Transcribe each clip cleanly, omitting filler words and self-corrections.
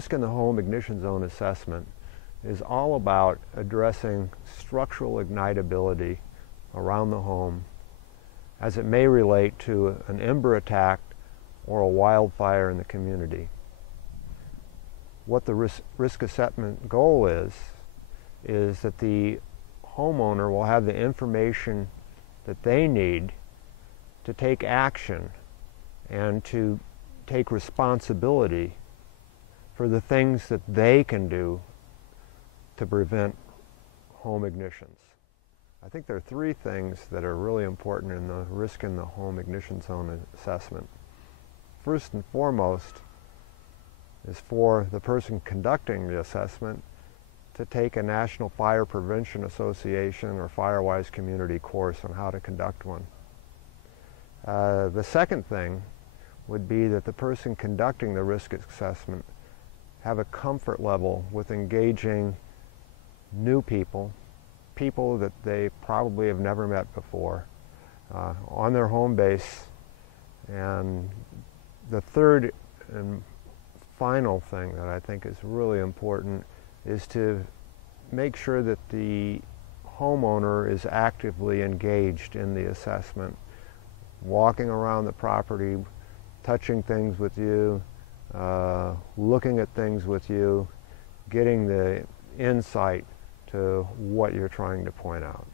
risk in the home ignition zone assessment is all about addressing structural ignitability around the home as it may relate to an Ember attack or a wildfire in the community. What the risk assessment goal is that the homeowner will have the information that they need to take action and to take responsibility for the things that they can do to prevent home ignitions. I think there are three things that are really important in the risk in the home ignition zone assessment. First and foremost is for the person conducting the assessment to take a National Fire Prevention Association or Firewise community course on how to conduct one. The second thing would be that the person conducting the risk assessment have a comfort level with engaging new people, people that they probably have never met before, on their home base. And the third and final thing that I think is really important is to make sure that the homeowner is actively engaged in the assessment, walking around the property, touching things with you, looking at things with you, getting the insight to what you're trying to point out.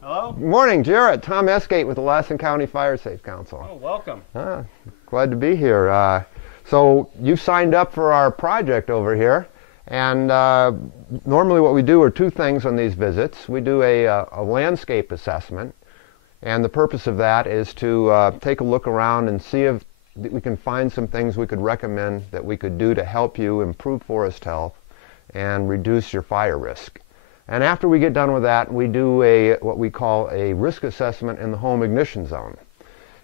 Hello? Good morning, Jarrett. Tom Esgate with the Lassen County Fire Safe Council. Oh, welcome. Glad to be here. So you signed up for our project over here, and normally what we do are two things on these visits. We do a landscape assessment, and the purpose of that is to take a look around and see if we can find some things we could recommend that we could do to help you improve forest health and reduce your fire risk. And after we get done with that, we do what we call a risk assessment in the home ignition zone.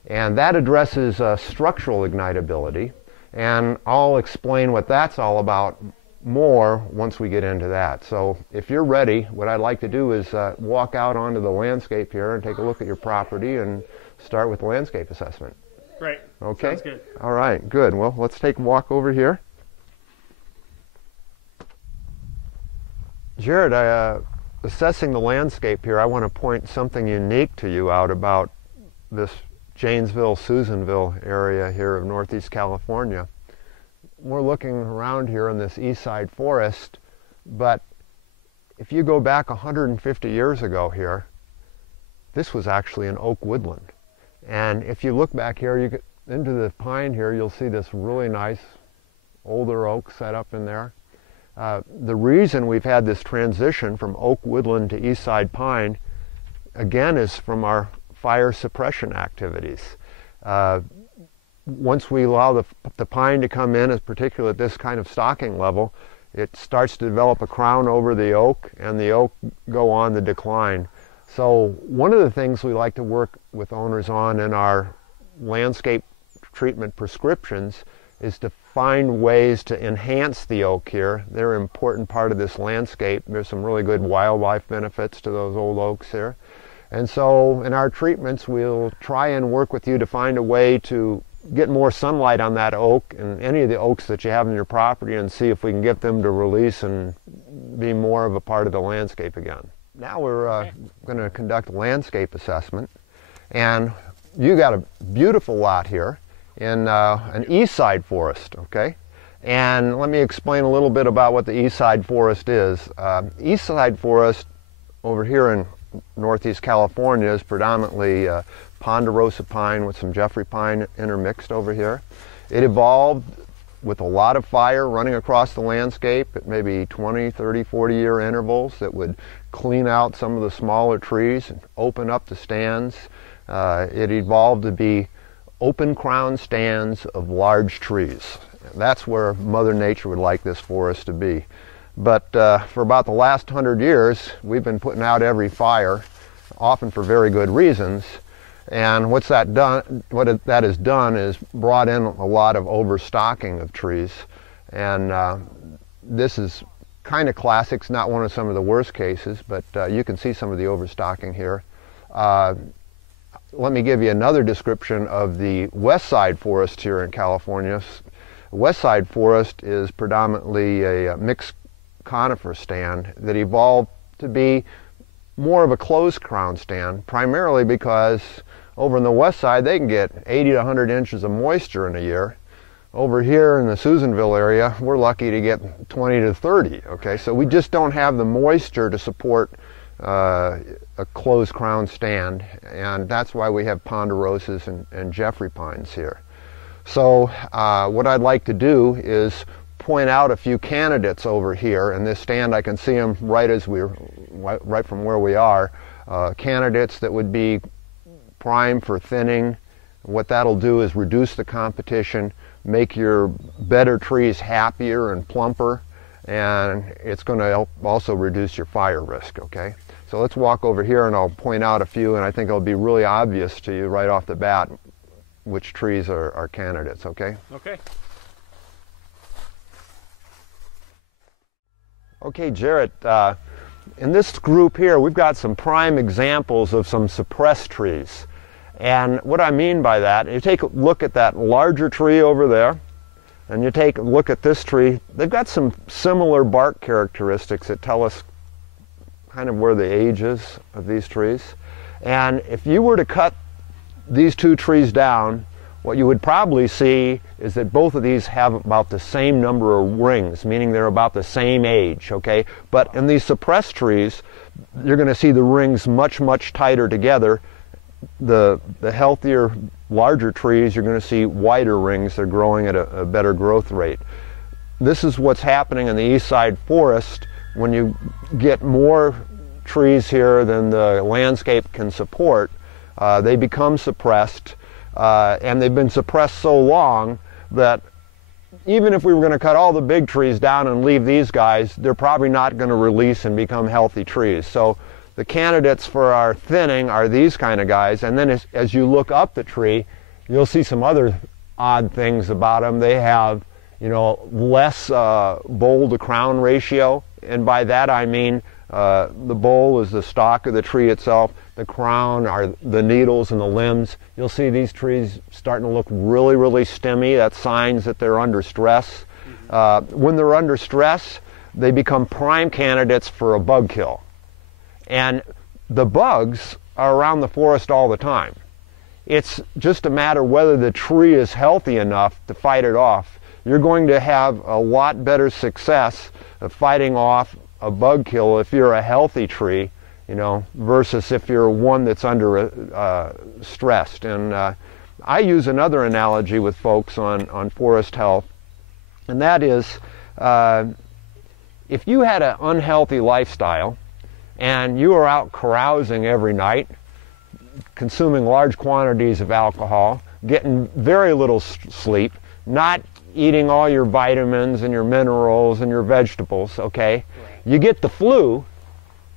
And that addresses structural ignitability, and I'll explain what that's all about more once we get into that. So if you're ready, what I'd like to do is walk out onto the landscape here and take a look at your property and start with the landscape assessment. Great. Okay? Sounds good. All right, good. Well, let's take a walk over here. Jared, assessing the landscape here, I want to point something unique to you out about this Janesville, Susanville area here of Northeast California. We're looking around here in this east side forest, but if you go back 150 years ago here, this was actually an oak woodland. And if you look back here, you get into the pine here, you'll see this really nice older oak set up in there. The reason we've had this transition from oak woodland to east side pine, again, is from our fire suppression activities. Once we allow the pine to come in, particularly at this kind of stocking level, it starts to develop a crown over the oak, and the oak go on the decline. So one of the things we like to work with owners on in our landscape treatment prescriptions is to find ways to enhance the oak here. They're an important part of this landscape. There's some really good wildlife benefits to those old oaks here. And so in our treatments, we'll try and work with you to find a way to get more sunlight on that oak and any of the oaks that you have in your property, and see if we can get them to release and be more of a part of the landscape again. Now we're going to conduct a landscape assessment, and you got a beautiful lot here in an east side forest, okay? And let me explain a little bit about what the east side forest is. East side forest over here in Northeast California is predominantly ponderosa pine with some Jeffrey pine intermixed over here. It evolved with a lot of fire running across the landscape at maybe 20, 30, 40-year intervals that would clean out some of the smaller trees and open up the stands. It evolved to be open crown stands of large trees. That's where Mother Nature would like this forest to be. But for about the last 100 years, we've been putting out every fire, often for very good reasons. And what that has done is brought in a lot of overstocking of trees. And this is kind of classic. It's not one of some of the worst cases, but you can see some of the overstocking here. Let me give you another description of the west side forest here in California. West side forest is predominantly a mixed conifer stand that evolved to be more of a closed crown stand, primarily because over in the west side they can get 80 to 100 inches of moisture in a year. Over here in the Susanville area, we're lucky to get 20 to 30, okay? So we just don't have the moisture to support a closed crown stand, and that's why we have ponderosas and Jeffrey pines here. So what I'd like to do is point out a few candidates over here. In this stand, I can see them right from where we are. Candidates that would be prime for thinning. What that'll do is reduce the competition, make your better trees happier and plumper, and it's going to also reduce your fire risk, okay? So let's walk over here and I'll point out a few, and I think it'll be really obvious to you right off the bat which trees are candidates, okay? Okay. Okay, Jarrett, in this group here we've got some prime examples of some suppressed trees. And what I mean by that, you take a look at that larger tree over there, and you take a look at this tree. They've got some similar bark characteristics that tell us kind of where the age is of these trees. And if you were to cut these two trees down, what you would probably see is that both of these have about the same number of rings, meaning they're about the same age, okay? But in these suppressed trees, you're going to see the rings much, much tighter together. The healthier, larger trees, you're going to see wider rings. They're growing at a better growth rate. This is what's happening in the east side forest when you get more trees here than the landscape can support. They become suppressed, and they've been suppressed so long that even if we were going to cut all the big trees down and leave these guys, they're probably not going to release and become healthy trees. So the candidates for our thinning are these kind of guys, and then as you look up the tree, you'll see some other odd things about them. They have, you know, less bole to crown ratio, and by that I mean the bole is the stalk of the tree itself. The crown are the needles and the limbs. You'll see these trees starting to look really, really stemmy. That's signs that they're under stress. When they're under stress, they become prime candidates for a bug kill. And the bugs are around the forest all the time. It's just a matter whether the tree is healthy enough to fight it off. You're going to have a lot better success of fighting off a bug kill if you're a healthy tree, you know, versus if you're one that's under stressed. And I use another analogy with folks on forest health, and that is if you had an unhealthy lifestyle and you were out carousing every night, consuming large quantities of alcohol, getting very little sleep, not eating all your vitamins and your minerals and your vegetables, okay? Right. You get the flu,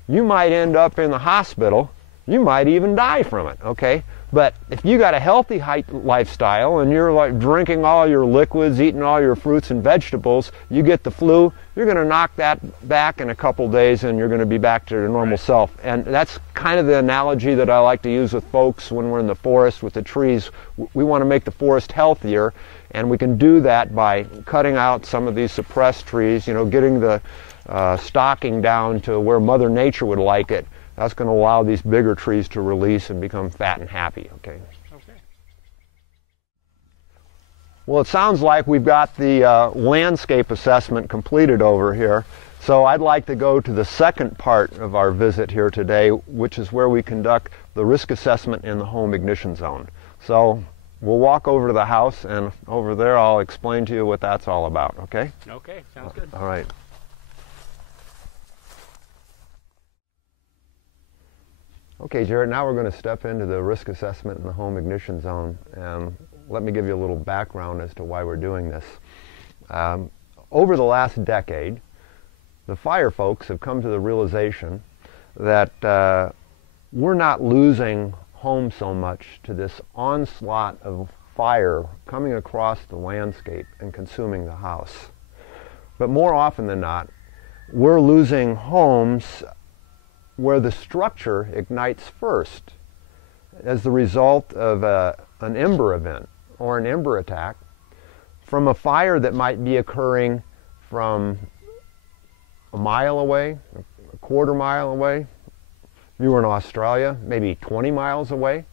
you might end up in the hospital, you might even die from it, okay? But if you got a healthy lifestyle and you're like drinking all your liquids, eating all your fruits and vegetables, you get the flu, you're going to knock that back in a couple days and you're going to be back to your normal self. And that's kind of the analogy that I like to use with folks when we're in the forest with the trees. We want to make the forest healthier, and we can do that by cutting out some of these suppressed trees, you know, getting the stocking down to where Mother Nature would like it. That's going to allow these bigger trees to release and become fat and happy, okay? Okay. Well, it sounds like we've got the landscape assessment completed over here. So I'd like to go to the second part of our visit here today, which is where we conduct the risk assessment in the home ignition zone. So we'll walk over to the house, and over there I'll explain to you what that's all about, okay? Okay, sounds good. All right. Okay, Jared, now we're going to step into the risk assessment in the home ignition zone, and let me give you a little background as to why we're doing this. Over the last decade, the fire folks have come to the realization that we're not losing homes so much to this onslaught of fire coming across the landscape and consuming the house. But more often than not, we're losing homes where the structure ignites first as the result of an Ember event or an Ember attack from a fire that might be occurring from a mile away, a quarter mile away. If you were in Australia, maybe 20 miles away.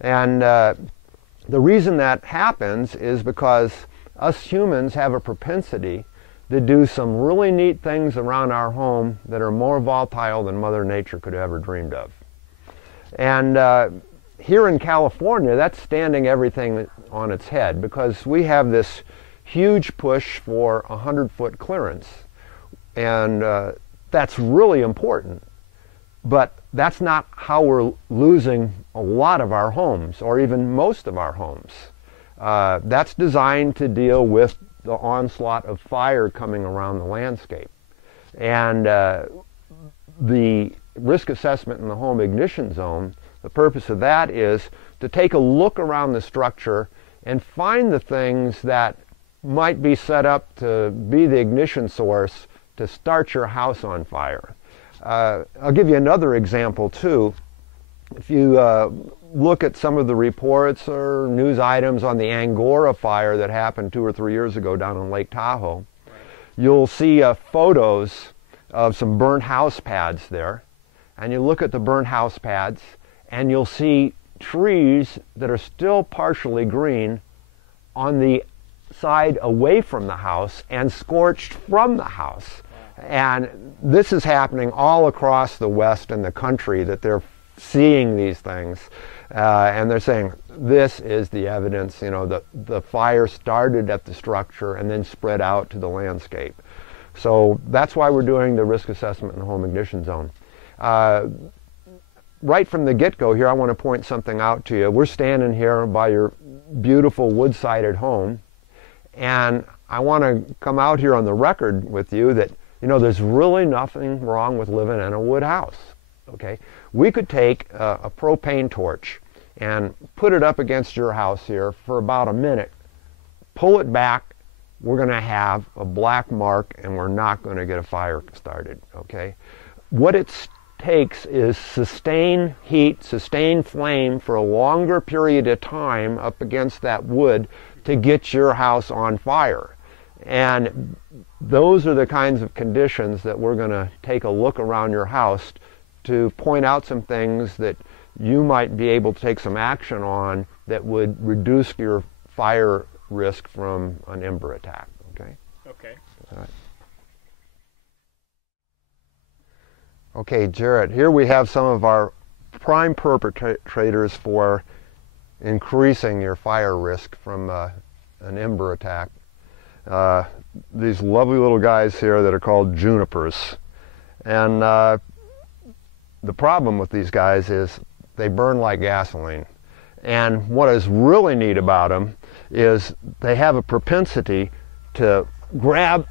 And the reason that happens is because us humans have a propensity to do some really neat things around our home that are more volatile than Mother Nature could have ever dreamed of. And here in California, that's standing everything on its head, because we have this huge push for 100-foot clearance. And that's really important. But that's not how we're losing a lot of our homes, or even most of our homes. That's designed to deal with the onslaught of fire coming around the landscape. And the risk assessment in the home ignition zone, the purpose of that is to take a look around the structure and find the things that might be set up to be the ignition source to start your house on fire. I'll give you another example too. If you look at some of the reports or news items on the Angora fire that happened 2 or 3 years ago down in Lake Tahoe, you'll see photos of some burnt house pads there. And you look at the burnt house pads and you'll see trees that are still partially green on the side away from the house and scorched from the house. And this is happening all across the West and the country, that they're seeing these things. And they're saying, this is the evidence, you know, the fire started at the structure and then spread out to the landscape. So that's why we're doing the risk assessment in the home ignition zone. Right from the get-go here, I want to point something out to you. We're standing here by your beautiful wood-sided home, and I want to come out here on the record with you that, you know, there's really nothing wrong with living in a wood house, okay? We could take a propane torch and put it up against your house here for about a minute, pull it back, we're going to have a black mark and we're not going to get a fire started, okay? What it takes is sustained heat, sustained flame for a longer period of time up against that wood to get your house on fire. And those are the kinds of conditions that we're going to take a look around your house to point out some things that you might be able to take some action on that would reduce your fire risk from an Ember attack. Okay? Okay. All right. Okay, Jarrett, here we have some of our prime perpetrators for increasing your fire risk from an Ember attack. These lovely little guys here that are called Junipers. And the problem with these guys is they burn like gasoline. And what is really neat about them is they have a propensity to grab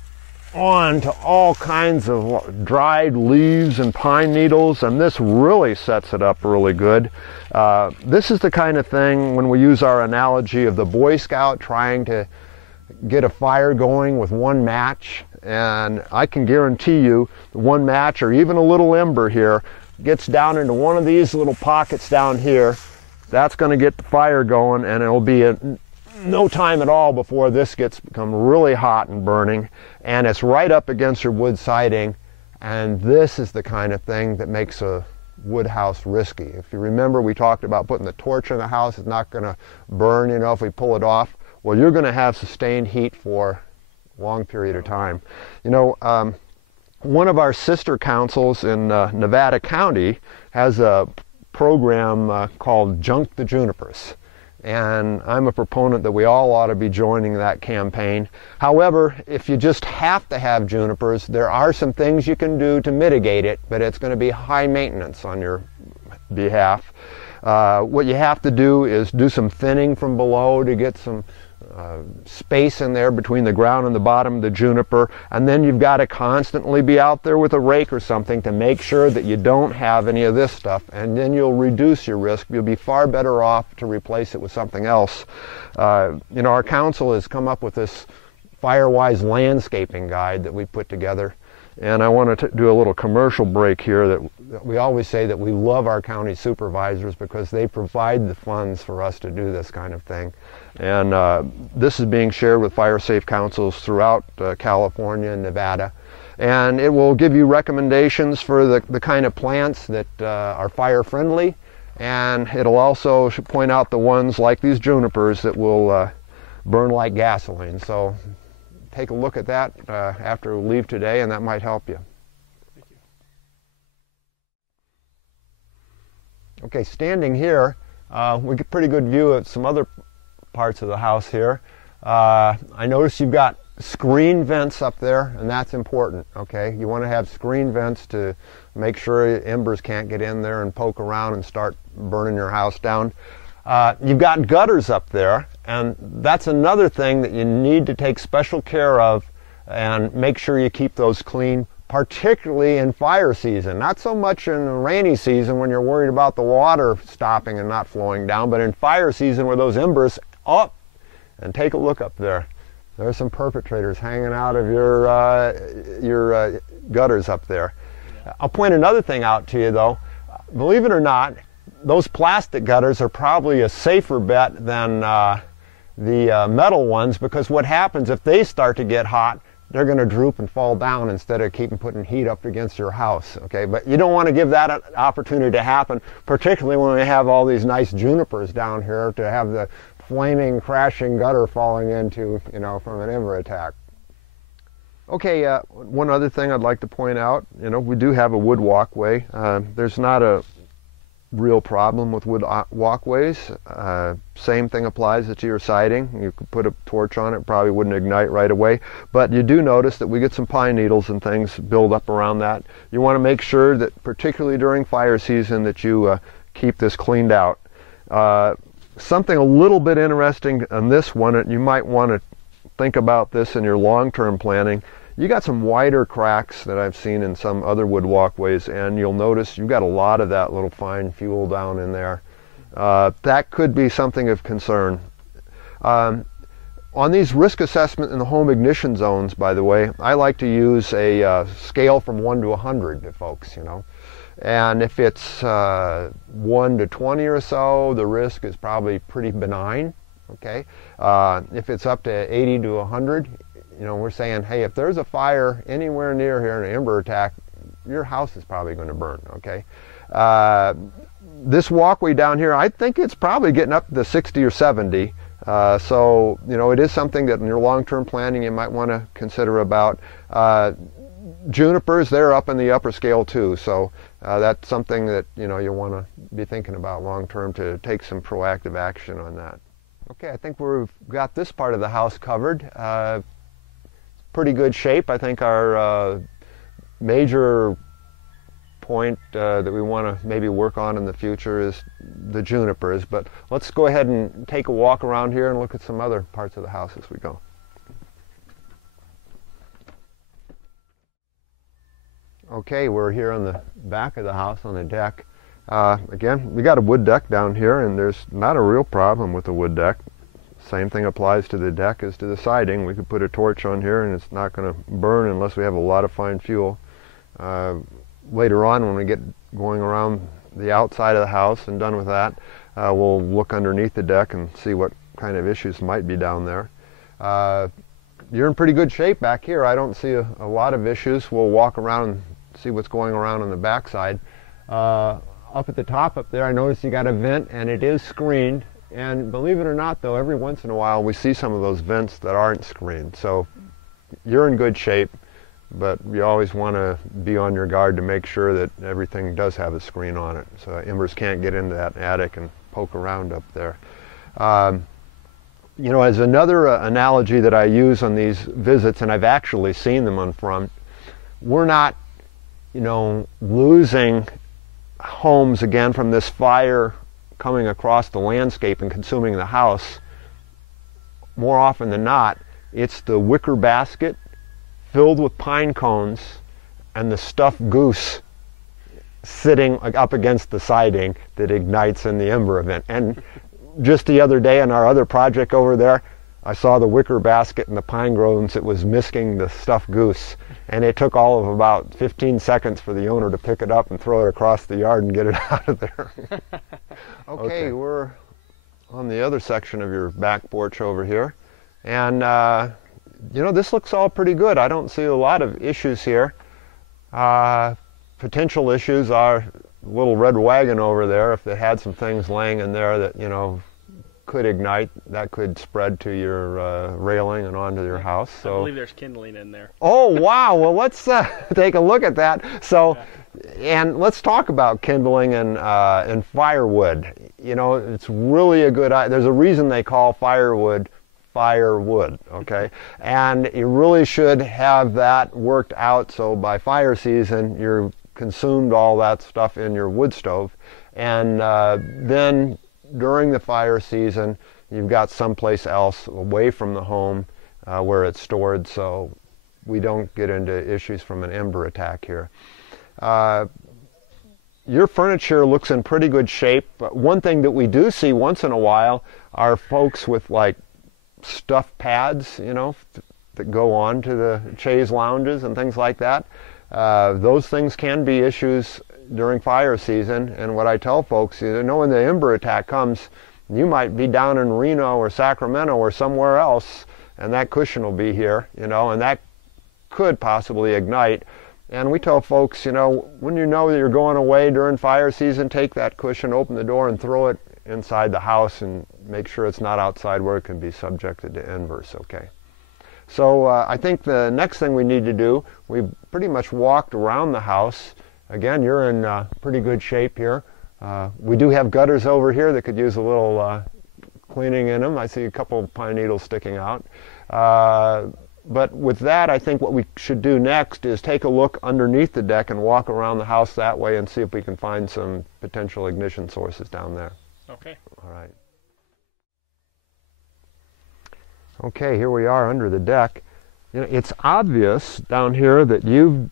on to all kinds of dried leaves and pine needles, and this really sets it up really good. This is the kind of thing, when we use our analogy of the Boy Scout trying to get a fire going with one match, and I can guarantee you one match or even a little ember here gets down into one of these little pockets down here. That's going to get the fire going, and it'll be no time at all before this become really hot and burning, and it's right up against your wood siding. And this is the kind of thing that makes a wood house risky. If you remember, we talked about putting the torch in the house. It's not going to burn, you know, if we pull it off. Well, you're going to have sustained heat for a long period of time. You know, one of our sister councils in Nevada County has a program called Junk the Junipers. And I'm a proponent that we all ought to be joining that campaign. However, if you just have to have junipers, there are some things you can do to mitigate it, but it's going to be high maintenance on your behalf. What you have to do is do some thinning from below to get some space in there between the ground and the bottom of the juniper, and then you've got to constantly be out there with a rake or something to make sure that you don't have any of this stuff, and then you'll reduce your risk. You'll be far better off to replace it with something else. You know, our council has come up with this Firewise landscaping guide that we put together, And I want to do a little commercial break here that we always say that we love our county supervisors because they provide the funds for us to do this kind of thing. And this is being shared with fire safe councils throughout California and Nevada. And it will give you recommendations for the kind of plants that are fire friendly. And it'll also point out the ones like these junipers that will burn like gasoline. So take a look at that after we leave today, and that might help you. Thank you. Okay, standing here, we get a pretty good view of some other parts of the house here. I notice you've got screen vents up there, and that's important, okay? You want to have screen vents to make sure embers can't get in there and poke around and start burning your house down. You've got gutters up there, and that's another thing that you need to take special care of and make sure you keep those clean, particularly in fire season. Not so much in the rainy season when you're worried about the water stopping and not flowing down, but in fire season where those embers up. And take a look up there. There's some perpetrators hanging out of your gutters up there. Yeah. I'll point another thing out to you though. Believe it or not, those plastic gutters are probably a safer bet than the metal ones, because what happens if they start to get hot, they're going to droop and fall down instead of putting heat up against your house. Okay, but you don't want to give that an opportunity to happen, particularly when we have all these nice junipers down here to have the flaming, crashing gutter falling into, you know, from an Ember attack. Okay, one other thing I'd like to point out, you know, we do have a wood walkway. There's not a real problem with wood walkways. Same thing applies to your siding. You could put a torch on it, probably wouldn't ignite right away, but you do notice that we get some pine needles and things build up around that. You want to make sure that, particularly during fire season, that you keep this cleaned out. Something a little bit interesting on this one, you might want to think about this in your long-term planning. You got some wider cracks that I've seen in some other wood walkways, and you'll notice you've got a lot of that little fine fuel down in there. That could be something of concern. On these risk assessment in the home ignition zones, by the way, I like to use a scale from 1 to 100 to folks, you know. And if it's 1 to 20 or so, the risk is probably pretty benign, okay? If it's up to 80 to 100, you know, we're saying, hey, if there's a fire anywhere near here, an Ember attack, your house is probably going to burn, okay? This walkway down here, I think it's probably getting up to 60 or 70. So, you know, it is something that in your long-term planning you might want to consider about. Junipers, they're up in the upper scale too, so that's something that, you know, you want to be thinking about long-term to take some proactive action on that. Okay, I think we've got this part of the house covered. Pretty good shape. I think our major point that we want to maybe work on in the future is the junipers, but let's go ahead and take a walk around here and look at some other parts of the house as we go. Okay, we're here on the back of the house on the deck. Again, we got a wood deck down here, and there's not a real problem with the wood deck. Same thing applies to the deck as to the siding. We could put a torch on here and it's not going to burn unless we have a lot of fine fuel. Later on, when we get going around the outside of the house and done with that, we'll look underneath the deck and see what kind of issues might be down there. You're in pretty good shape back here. I don't see a lot of issues. We'll walk around and see what's going around on the back side. Up at the top up there, I notice you got a vent and it is screened. And believe it or not though, every once in a while we see some of those vents that aren't screened. So you're in good shape, but you always want to be on your guard to make sure that everything does have a screen on it, so embers can't get into that attic and poke around up there. You know, as another analogy that I use on these visits, and I've actually seen them on front, we're not, you know, losing homes again from this fire coming across the landscape and consuming the house. More often than not, it's the wicker basket filled with pine cones and the stuffed goose sitting up against the siding that ignites in the Ember event. And just the other day on our other project over there, I saw the wicker basket in the pine groves. It was misting the stuffed goose, and it took all of about 15 seconds for the owner to pick it up and throw it across the yard and get it out of there. Okay, we're on the other section of your back porch over here, and you know, this looks all pretty good. I don't see a lot of issues here. Potential issues are a little red wagon over there. If they had some things laying in there that, you know, could ignite, that could spread to your railing and onto your house. So I believe there's kindling in there. Oh wow! Well, let's take a look at that. So, and let's talk about kindling and firewood. You know, it's really a good idea. There's a reason they call firewood, okay? And you really should have that worked out so by fire season you're consumed all that stuff in your wood stove, and then during the fire season you've got someplace else away from the home where it's stored, so we don't get into issues from an ember attack here. Your furniture looks in pretty good shape, but one thing that we do see once in a while are folks with like stuffed pads, you know, that go on to the chaise lounges and things like that. Those things can be issues during fire season, and what I tell folks, you know, when the ember attack comes, you might be down in Reno or Sacramento or somewhere else, and that cushion will be here, you know, and that could possibly ignite. And we tell folks, you know, when you know that you're going away during fire season, take that cushion, open the door, and throw it inside the house, and make sure it's not outside where it can be subjected to embers, okay? So I think the next thing we need to do, we've pretty much walked around the house. Again, you're in pretty good shape here. We do have gutters over here that could use a little cleaning in them. I see a couple of pine needles sticking out. But with that, I think what we should do next is take a look underneath the deck and walk around the house that way and see if we can find some potential ignition sources down there. Okay. All right. Okay, here we are under the deck. You know, it's obvious down here that you've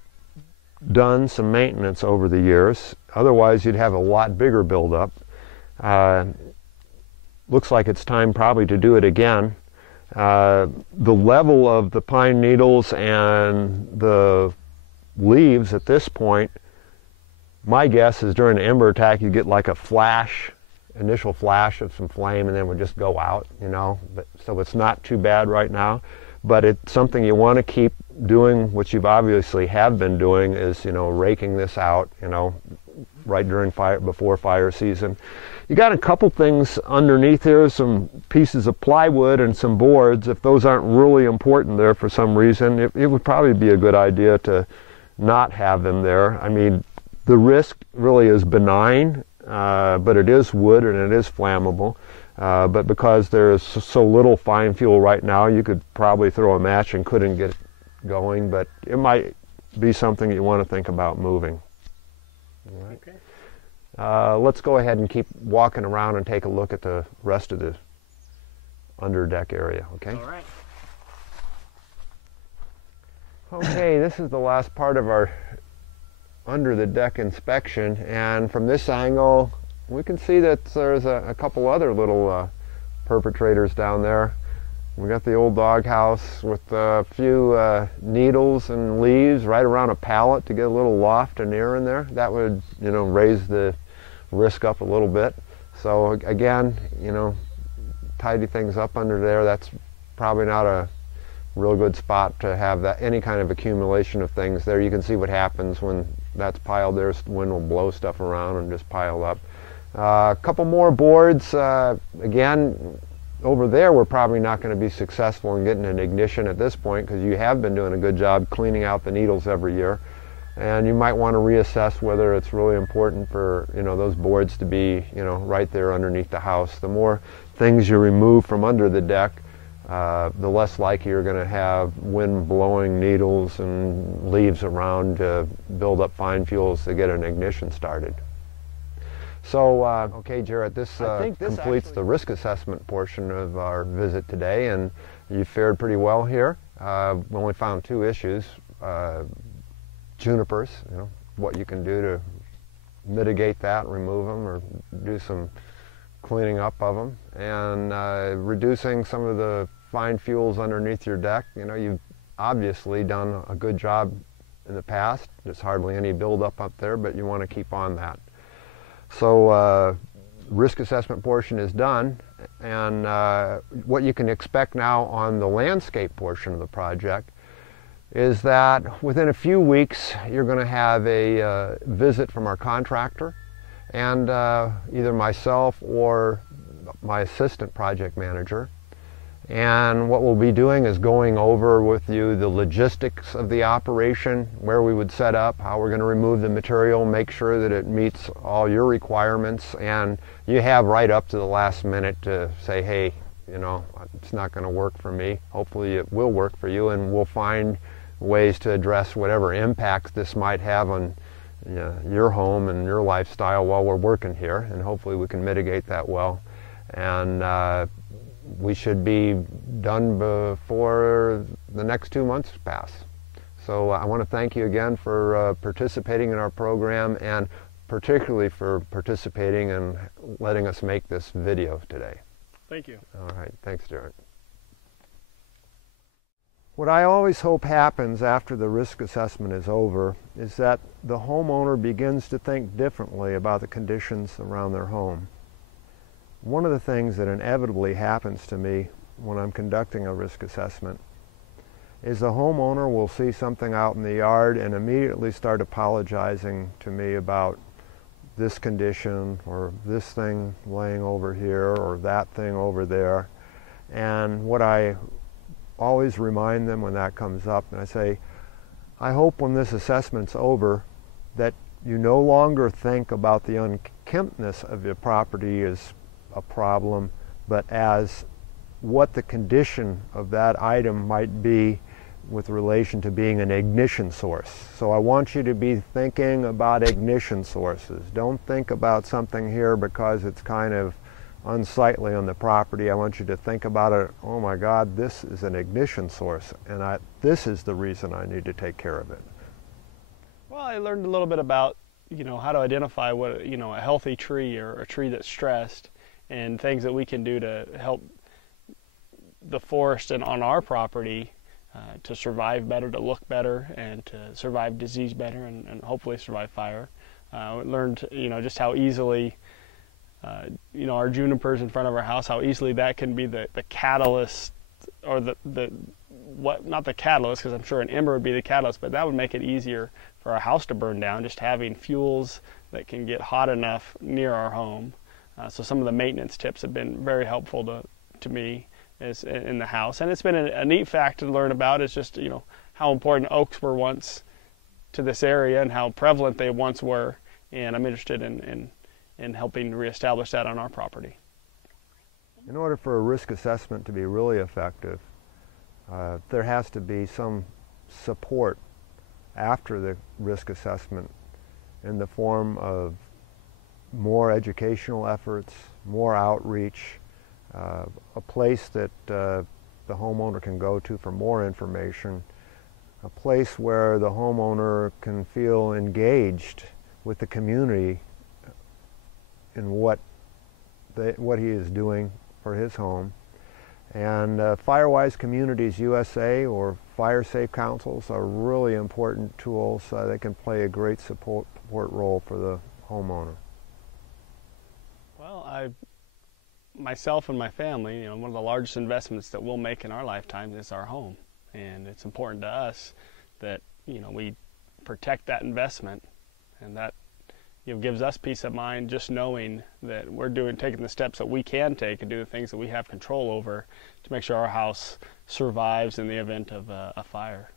done some maintenance over the years. Otherwise, you'd have a lot bigger buildup. Looks like it's time probably to do it again. The level of the pine needles and the leaves at this point, my guess is during an ember attack you get like a flash, initial flash of some flame, and then would just go out, you know. So it's not too bad right now, but it's something you want to keep doing, which you've obviously have been doing, is, you know, raking this out, you know, right during before fire season. You got a couple things underneath here, some pieces of plywood and some boards. If those aren't really important there for some reason, it would probably be a good idea to not have them there. I mean, the risk really is benign, but it is wood and it is flammable. But because there's so little fine fuel right now, you could probably throw a match and couldn't get it going, but it might be something you want to think about moving. All right. Okay. Let's go ahead and keep walking around and take a look at the rest of the underdeck area, okay? All right. Okay, this is the last part of our under the deck inspection, and from this angle we can see that there's a couple other little perpetrators down there. We got the old doghouse with a few needles and leaves right around a pallet to get a little loft and air in there. That would, you know, raise the risk up a little bit. So again, you know, tidy things up under there. That's probably not a real good spot to have that any kind of accumulation of things there. You can see what happens when that's piled there. The wind will blow stuff around and just pile up. A couple more boards. Again, over there we're probably not going to be successful in getting an ignition at this point, because you have been doing a good job cleaning out the needles every year, and you might want to reassess whether it's really important for, you know, those boards to be, you know, right there underneath the house. The more things you remove from under the deck, the less likely you're going to have wind blowing needles and leaves around to build up fine fuels to get an ignition started. So, okay, Jarrett, this completes the risk assessment portion of our visit today, and you fared pretty well here. We only found two issues. Junipers, you know, what you can do to mitigate that, remove them, or do some cleaning up of them, and reducing some of the find fuels underneath your deck. You know, you've obviously done a good job in the past. There's hardly any buildup up there, but you want to keep on that. So risk assessment portion is done, and what you can expect now on the landscape portion of the project is that within a few weeks you're going to have a visit from our contractor, and either myself or my assistant project manager. And what we'll be doing is going over with you the logistics of the operation, where we would set up, how we're going to remove the material, make sure that it meets all your requirements, and you have right up to the last minute to say, hey, you know, it's not going to work for me. Hopefully it will work for you, and we'll find ways to address whatever impacts this might have on your home and your lifestyle while we're working here, and hopefully we can mitigate that well. And we should be done before the next 2 months pass. So I want to thank you again for participating in our program, and particularly for participating and letting us make this video today. Thank you. All right, thanks, Darren. What I always hope happens after the risk assessment is over is that the homeowner begins to think differently about the conditions around their home. One of the things that inevitably happens to me when I'm conducting a risk assessment is the homeowner will see something out in the yard and immediately start apologizing to me about this condition, or this thing laying over here, or that thing over there. And what I always remind them when that comes up, and I say, I hope when this assessment's over that you no longer think about the unkemptness of your property as a problem, but as what the condition of that item might be with relation to being an ignition source. So I want you to be thinking about ignition sources. Don't think about something here because it's kind of unsightly on the property. I want you to think about it, oh my God, this is an ignition source, and this is the reason I need to take care of it. Well, I learned a little bit about, you know, how to identify what, you know, a healthy tree or a tree that's stressed, and things that we can do to help the forest and on our property to survive better, to look better, and to survive disease better, and hopefully survive fire. We learned, you know, just how easily, you know, our junipers in front of our house, how easily that can be the catalyst, or not the catalyst, because I'm sure an ember would be the catalyst, but that would make it easier for our house to burn down, just having fuels that can get hot enough near our home. So some of the maintenance tips have been very helpful to me is in the house. And it's been a neat fact to learn about, is just, you know, how important oaks were once to this area and how prevalent they once were. And I'm interested in helping reestablish that on our property. In order for a risk assessment to be really effective, there has to be some support after the risk assessment in the form of more educational efforts, more outreach, a place that the homeowner can go to for more information, a place where the homeowner can feel engaged with the community in what he is doing for his home. And Firewise Communities USA or Fire Safe Councils are really important tools. They can play a great support role for the homeowner. Well, myself and my family, you know, one of the largest investments that we'll make in our lifetime is our home. And it's important to us that, you know, we protect that investment, and that, you know, gives us peace of mind just knowing that we're taking the steps that we can take and do the things that we have control over to make sure our house survives in the event of a fire.